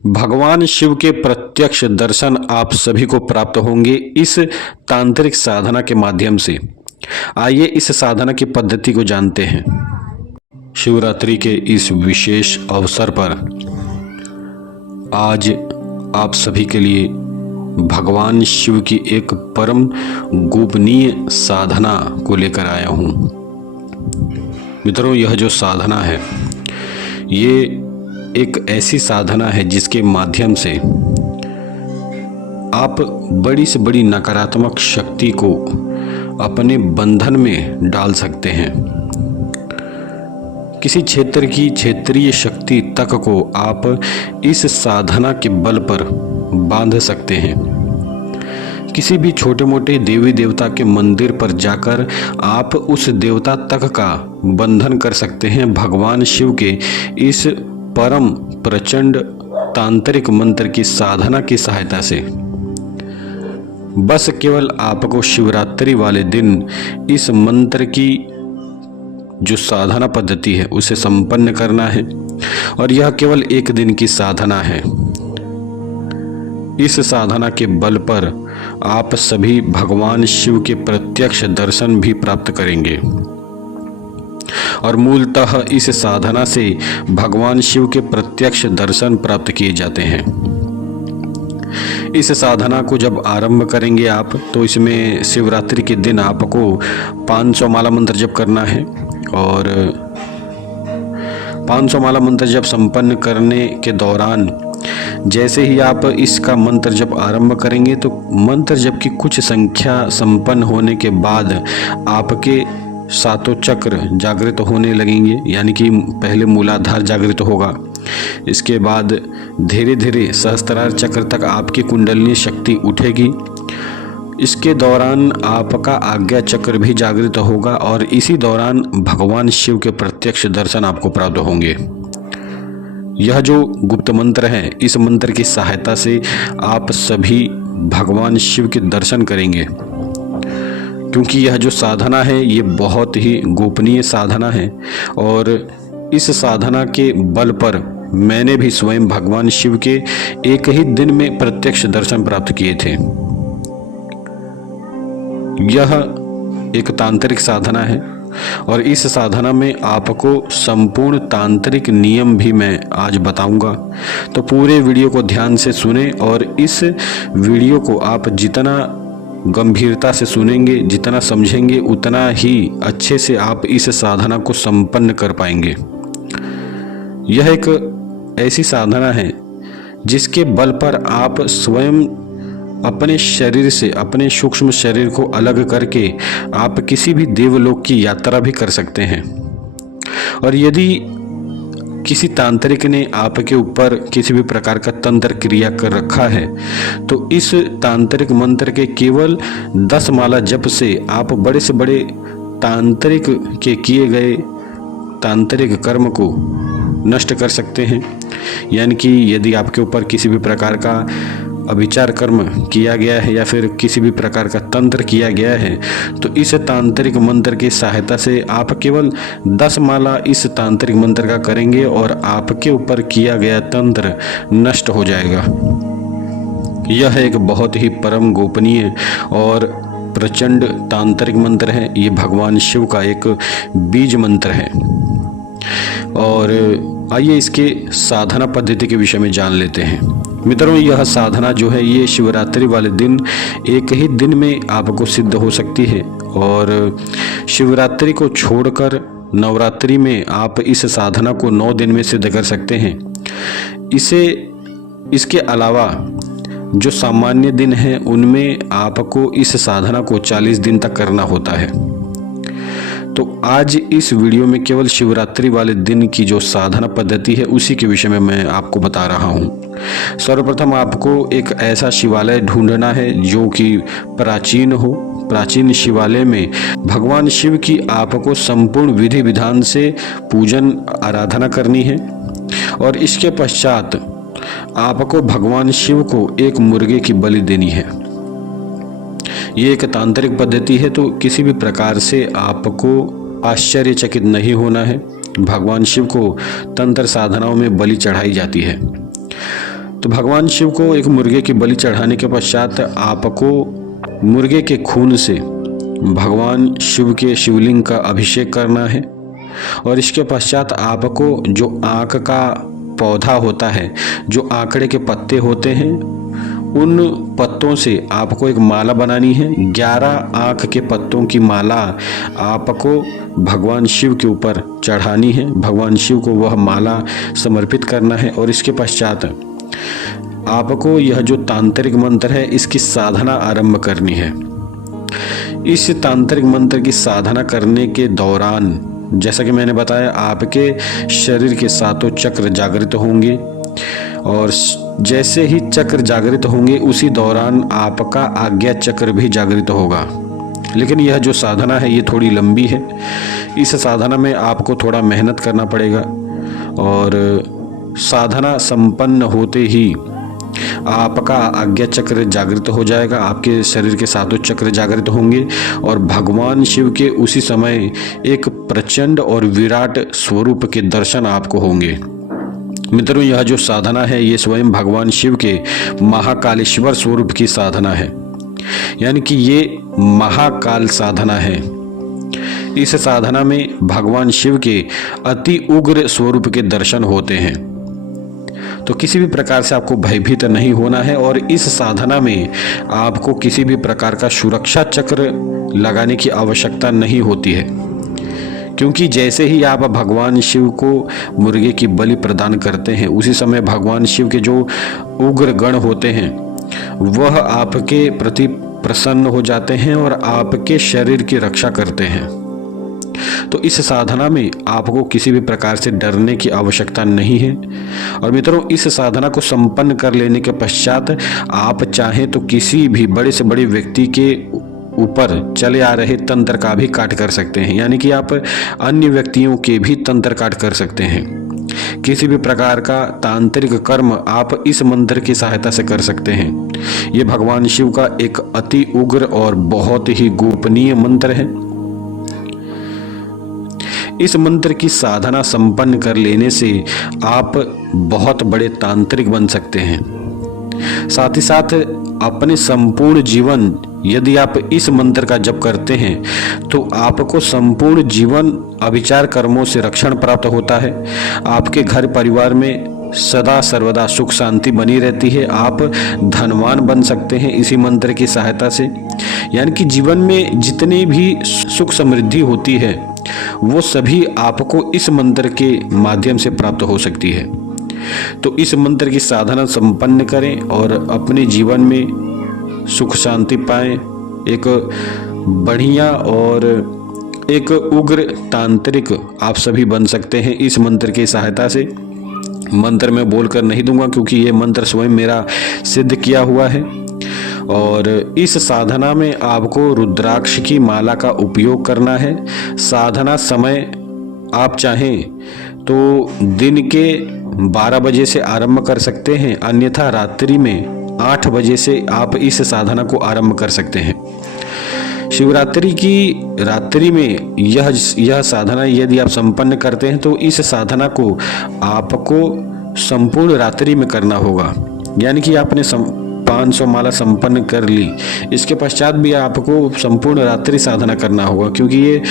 भगवान शिव के प्रत्यक्ष दर्शन आप सभी को प्राप्त होंगे इस तांत्रिक साधना के माध्यम से। आइए इस साधना की पद्धति को जानते हैं। शिवरात्रि के इस विशेष अवसर पर आज आप सभी के लिए भगवान शिव की एक परम गोपनीय साधना को लेकर आया हूँ। मित्रों, यह जो साधना है ये एक ऐसी साधना है जिसके माध्यम से आप बड़ी से बड़ी नकारात्मक शक्ति को अपने बंधन में डाल सकते हैं। किसी क्षेत्र की क्षेत्रीय शक्ति तक को आप इस साधना के बल पर बांध सकते हैं। किसी भी छोटे मोटे देवी देवता के मंदिर पर जाकर आप उस देवता तक का बंधन कर सकते हैं भगवान शिव के इस परम प्रचंड तांत्रिक मंत्र की साधना की सहायता से। बस केवल आपको शिवरात्रि वाले दिन इस मंत्र की जो साधना पद्धति है उसे संपन्न करना है और यह केवल एक दिन की साधना है। इस साधना के बल पर आप सभी भगवान शिव के प्रत्यक्ष दर्शन भी प्राप्त करेंगे और मूलतः इस साधना से भगवान शिव के प्रत्यक्ष दर्शन प्राप्त किए जाते हैं। इस साधना को जब आरंभ करेंगे आप तो इसमें शिवरात्रि के दिन आपको 500 माला मंत्र जप करना है और 500 माला मंत्र जप संपन्न करने के दौरान जैसे ही आप इसका मंत्र जप आरंभ करेंगे तो मंत्र जप की कुछ संख्या संपन्न होने के बाद आपके सातों चक्र जागृत होने लगेंगे, यानी कि पहले मूलाधार जागृत होगा, इसके बाद धीरे धीरे सहस्त्रार चक्र तक आपकी कुंडलिनी शक्ति उठेगी। इसके दौरान आपका आज्ञा चक्र भी जागृत होगा और इसी दौरान भगवान शिव के प्रत्यक्ष दर्शन आपको प्राप्त होंगे। यह जो गुप्त मंत्र है, इस मंत्र की सहायता से आप सभी भगवान शिव के दर्शन करेंगे। क्योंकि यह जो साधना है ये बहुत ही गोपनीय साधना है और इस साधना के बल पर मैंने भी स्वयं भगवान शिव के एक ही दिन में प्रत्यक्ष दर्शन प्राप्त किए थे। यह एक तांत्रिक साधना है और इस साधना में आपको संपूर्ण तांत्रिक नियम भी मैं आज बताऊंगा, तो पूरे वीडियो को ध्यान से सुने और इस वीडियो को आप जितना गंभीरता से सुनेंगे, जितना समझेंगे, उतना ही अच्छे से आप इस साधना को संपन्न कर पाएंगे। यह एक ऐसी साधना है जिसके बल पर आप स्वयं अपने शरीर से, अपने सूक्ष्म शरीर को अलग करके आप किसी भी देवलोक की यात्रा भी कर सकते हैं। और यदि किसी तांत्रिक ने आपके ऊपर किसी भी प्रकार का तंत्र क्रिया कर रखा है तो इस तांत्रिक मंत्र के केवल 10 माला जप से आप बड़े से बड़े तांत्रिक के किए गए तांत्रिक कर्म को नष्ट कर सकते हैं। यानी कि यदि आपके ऊपर किसी भी प्रकार का अभिचार कर्म किया गया है या फिर किसी भी प्रकार का तंत्र किया गया है तो इस तांत्रिक मंत्र की सहायता से आप केवल 10 माला इस तांत्रिक मंत्र का करेंगे और आपके ऊपर किया गया तंत्र नष्ट हो जाएगा। यह एक बहुत ही परम गोपनीय और प्रचंड तांत्रिक मंत्र है। ये भगवान शिव का एक बीज मंत्र है और आइए इसके साधना पद्धति के विषय में जान लेते हैं। मित्रों, यह साधना जो है ये शिवरात्रि वाले दिन एक ही दिन में आपको सिद्ध हो सकती है और शिवरात्रि को छोड़कर नवरात्रि में आप इस साधना को 9 दिन में सिद्ध कर सकते हैं। इसके अलावा जो सामान्य दिन हैं उनमें आपको इस साधना को 40 दिन तक करना होता है। तो आज इस वीडियो में केवल शिवरात्रि वाले दिन की जो साधना पद्धति है उसी के विषय में मैं आपको बता रहा हूँ। सर्वप्रथम आपको एक ऐसा शिवालय ढूंढना है जो कि प्राचीन हो। प्राचीन शिवालय में भगवान शिव की आपको संपूर्ण विधि विधान से पूजन आराधना करनी है और इसके पश्चात आपको भगवान शिव को एक मुर्गे की बलि देनी है। ये एक तांत्रिक पद्धति है तो किसी भी प्रकार से आपको आश्चर्यचकित नहीं होना है। भगवान शिव को तंत्र साधनाओं में बलि चढ़ाई जाती है। तो भगवान शिव को एक मुर्गे की बलि चढ़ाने के पश्चात आपको मुर्गे के खून से भगवान शिव के शिवलिंग का अभिषेक करना है। और इसके पश्चात आपको जो आक का पौधा होता है, जो आंकड़े के पत्ते होते हैं, उन पत्तों से आपको एक माला बनानी है। 11 आंख के पत्तों की माला आपको भगवान शिव के ऊपर चढ़ानी है। भगवान शिव को वह माला समर्पित करना है। और इसके पश्चात आपको यह जो तांत्रिक मंत्र है, इसकी साधना आरंभ करनी है। इस तांत्रिक मंत्र की साधना करने के दौरान, जैसा कि मैंने बताया, आपके शरीर के 7 चक्र जागृत होंगे। और जैसे ही चक्र जागृत होंगे, उसी दौरान आपका आज्ञा चक्र भी जागृत होगा। लेकिन यह जो साधना है, ये थोड़ी लंबी है। इस साधना में आपको थोड़ा मेहनत करना पड़ेगा। और साधना संपन्न होते ही आपका आज्ञा चक्र जागृत हो जाएगा, आपके शरीर के 7 चक्र जागृत होंगे। और भगवान शिव के उसी समय एक प्रचंड और विराट स्वरूप के दर्शन आपको होंगे। मित्रों, यह जो साधना है, ये स्वयं भगवान शिव के महाकालेश्वर स्वरूप की साधना है, यानी कि ये महाकाल साधना है। इस साधना में भगवान शिव के अति उग्र स्वरूप के दर्शन होते हैं। तो किसी भी प्रकार से आपको भयभीत नहीं होना है। और इस साधना में आपको किसी भी प्रकार का सुरक्षा चक्र लगाने की आवश्यकता नहीं होती है, क्योंकि जैसे ही आप भगवान शिव को मुर्गे की बलि प्रदान करते हैं, उसी समय भगवान शिव के जो उग्र गण होते हैं, वह आपके प्रति प्रसन्न हो जाते हैं और आपके शरीर की रक्षा करते हैं। तो इस साधना में आपको किसी भी प्रकार से डरने की आवश्यकता नहीं है। और मित्रों, इस साधना को संपन्न कर लेने के पश्चात आप चाहें तो किसी भी बड़े से बड़े व्यक्ति के ऊपर चले आ रहे तंत्र का भी काट कर सकते हैं, यानी कि आप अन्य व्यक्तियों के भी तंत्र काट कर सकते हैं। किसी भी प्रकार का तांत्रिक कर्म आप इस मंत्र की सहायता से कर सकते हैं। ये भगवान शिव का एक अति उग्र और बहुत ही गोपनीय मंत्र है। इस मंत्र की साधना संपन्न कर लेने से आप बहुत बड़े तांत्रिक बन सकते हैं। साथ ही साथ अपने संपूर्ण जीवन, यदि आप इस मंत्र का जप करते हैं, तो आपको संपूर्ण जीवन अविचार कर्मों से रक्षण प्राप्त होता है। आपके घर परिवार में सदा सर्वदा सुख शांति बनी रहती है। आप धनवान बन सकते हैं इसी मंत्र की सहायता से। यानी कि जीवन में जितनी भी सुख समृद्धि होती है, वो सभी आपको इस मंत्र के माध्यम से प्राप्त हो सकती है। तो इस मंत्र की साधना संपन्न करें और अपने जीवन में सुख शांति पाएं। एक बढ़िया और एक उग्र तांत्रिक आप सभी बन सकते हैं इस मंत्र की सहायता से। मंत्र मैं बोलकर नहीं दूंगा, क्योंकि ये मंत्र स्वयं मेरा सिद्ध किया हुआ है। और इस साधना में आपको रुद्राक्ष की माला का उपयोग करना है। साधना समय आप चाहें तो दिन के 12 बजे से आरंभ कर सकते हैं, अन्यथा रात्रि में 8 बजे से आप इस साधना को आरंभ कर सकते हैं। शिवरात्रि की रात्रि में यह साधना यदि आप संपन्न करते हैं, तो इस साधना को आपको संपूर्ण रात्रि में करना होगा। यानी कि आपने 500 माला संपन्न कर ली, इसके पश्चात भी आपको संपूर्ण रात्रि साधना करना होगा, क्योंकि ये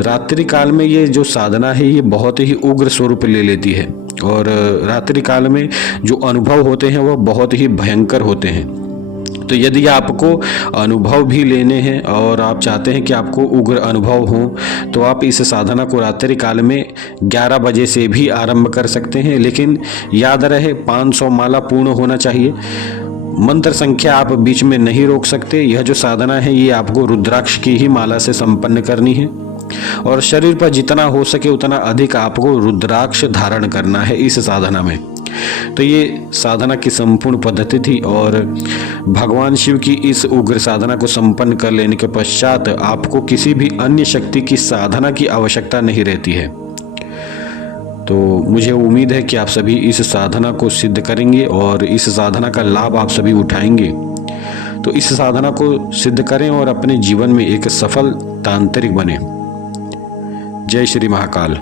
रात्रि काल में ये जो साधना है, ये बहुत ही उग्र स्वरूप ले लेती है। और रात्रि काल में जो अनुभव होते हैं वह बहुत ही भयंकर होते हैं। तो यदि आपको अनुभव भी लेने हैं और आप चाहते हैं कि आपको उग्र अनुभव हो, तो आप इस साधना को रात्रि काल में 11 बजे से भी आरंभ कर सकते हैं। लेकिन याद रहे, 500 माला पूर्ण होना चाहिए। मंत्र संख्या आप बीच में नहीं रोक सकते। यह जो साधना है, ये आपको रुद्राक्ष की ही माला से संपन्न करनी है। और शरीर पर जितना हो सके उतना अधिक आपको रुद्राक्ष धारण करना है इस साधना में। तो ये साधना की संपूर्ण पद्धति थी। और भगवान शिव की इस उग्र साधना को संपन्न कर लेने के पश्चात आपको किसी भी अन्य शक्ति की साधना की आवश्यकता नहीं रहती है। तो मुझे उम्मीद है कि आप सभी इस साधना को सिद्ध करेंगे और इस साधना का लाभ आप सभी उठाएंगे। तो इस साधना को सिद्ध करें और अपने जीवन में एक सफल तांत्रिक बने। जय श्री महाकाल।